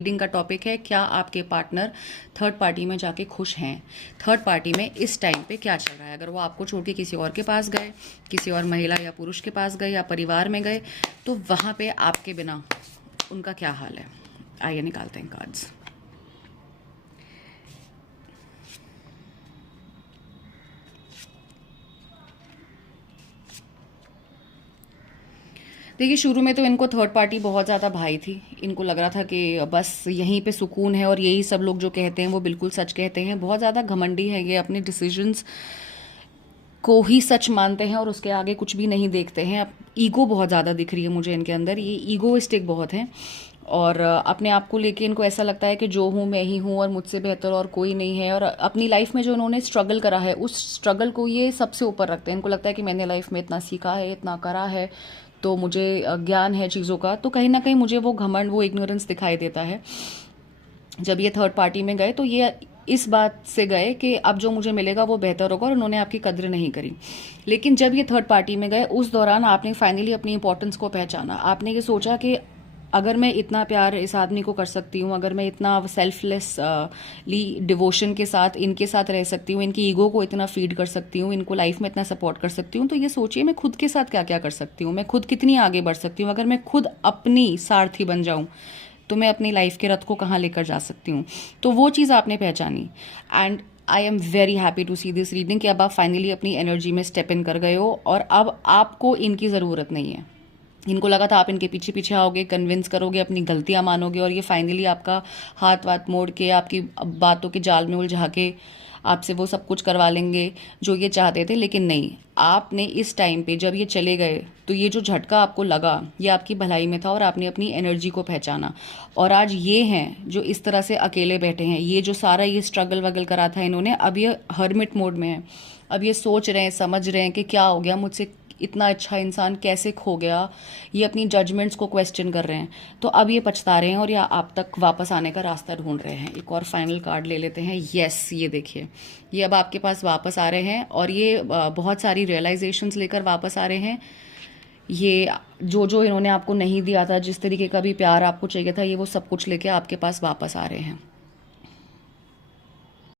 Reading का topic है, क्या आपके पार्टनर थर्ड पार्टी में जाके खुश हैं? थर्ड पार्टी में इस टाइम पे क्या चल रहा है? अगर वो आपको छोड़ के किसी और के पास गए, किसी और महिला या पुरुष के पास गए या परिवार में गए, तो वहाँ पे आपके बिना उनका क्या हाल है? आइए निकालते हैं कार्ड्स। देखिए, शुरू में तो इनको थर्ड पार्टी बहुत ज़्यादा भाई थी। इनको लग रहा था कि बस यहीं पे सुकून है और यही सब लोग जो कहते हैं वो बिल्कुल सच कहते हैं। बहुत ज़्यादा घमंडी है ये, अपने डिसीजंस को ही सच मानते हैं और उसके आगे कुछ भी नहीं देखते हैं। अब ईगो बहुत ज़्यादा दिख रही है मुझे इनके अंदर, ये ईगोइस्टिक बहुत हैं और अपने आप को लेके इनको ऐसा लगता है कि जो हूँ मैं ही हूँ और मुझसे बेहतर और कोई नहीं है। और अपनी लाइफ में जो इन्होंने स्ट्रगल करा है उस स्ट्रगल को ये सबसे ऊपर रखते हैं। इनको लगता है कि मैंने लाइफ में इतना सीखा है, इतना करा है, तो मुझे ज्ञान है चीज़ों का। तो कहीं ना कहीं मुझे वो घमंड, वो इग्नोरेंस दिखाई देता है। जब ये थर्ड पार्टी में गए तो ये इस बात से गए कि अब जो मुझे मिलेगा वो बेहतर होगा और उन्होंने आपकी कद्र नहीं करी। लेकिन जब ये थर्ड पार्टी में गए उस दौरान आपने फाइनली अपनी इंपॉर्टेंस को पहचाना। आपने ये सोचा कि अगर मैं इतना प्यार इस आदमी को कर सकती हूँ, अगर मैं इतना सेल्फलेसली डिवोशन के साथ इनके साथ रह सकती हूँ, इनकी ईगो को इतना फीड कर सकती हूँ, इनको लाइफ में इतना सपोर्ट कर सकती हूँ, तो ये सोचिए मैं खुद के साथ क्या क्या कर सकती हूँ, मैं खुद कितनी आगे बढ़ सकती हूँ। अगर मैं खुद अपनी सारथी बन जाऊँ तो मैं अपनी लाइफ के रथ को कहाँ लेकर जा सकती हूँ। तो वो चीज़ आपने पहचानी and I am very happy to see this reading कि अब आप फाइनली अपनी एनर्जी में स्टेप इन कर गए हो और अब आपको इनकी ज़रूरत नहीं है। इनको लगा था आप इनके पीछे पीछे आओगे, कन्विंस करोगे, अपनी गलतियां मानोगे और ये फाइनली आपका हाथ वाथ मोड़ के, आपकी बातों के जाल में उलझा के आपसे वो सब कुछ करवा लेंगे जो ये चाहते थे। लेकिन नहीं, आपने इस टाइम पे जब ये चले गए तो ये जो झटका आपको लगा ये आपकी भलाई में था और आपने अपनी एनर्जी को पहचाना। और आज ये हैं जो इस तरह से अकेले बैठे हैं, ये जो सारा ये स्ट्रगल वगल करा था इन्होंने, अब ये हर्मिट मोड में है। अब ये सोच रहे हैं, समझ रहे हैं कि क्या हो गया मुझसे, इतना अच्छा इंसान कैसे खो गया। ये अपनी जजमेंट्स को क्वेश्चन कर रहे हैं। तो अब ये पछता रहे हैं और या आप तक वापस आने का रास्ता ढूंढ रहे हैं। एक और फाइनल कार्ड ले लेते हैं। यस, ये देखिए, ये अब आपके पास वापस आ रहे हैं और ये बहुत सारी रियलाइजेशंस लेकर वापस आ रहे हैं। ये जो जो इन्होंने आपको नहीं दिया था, जिस तरीके का भी प्यार आपको चाहिए था, ये वो सब कुछ लेके आपके पास वापस आ रहे हैं।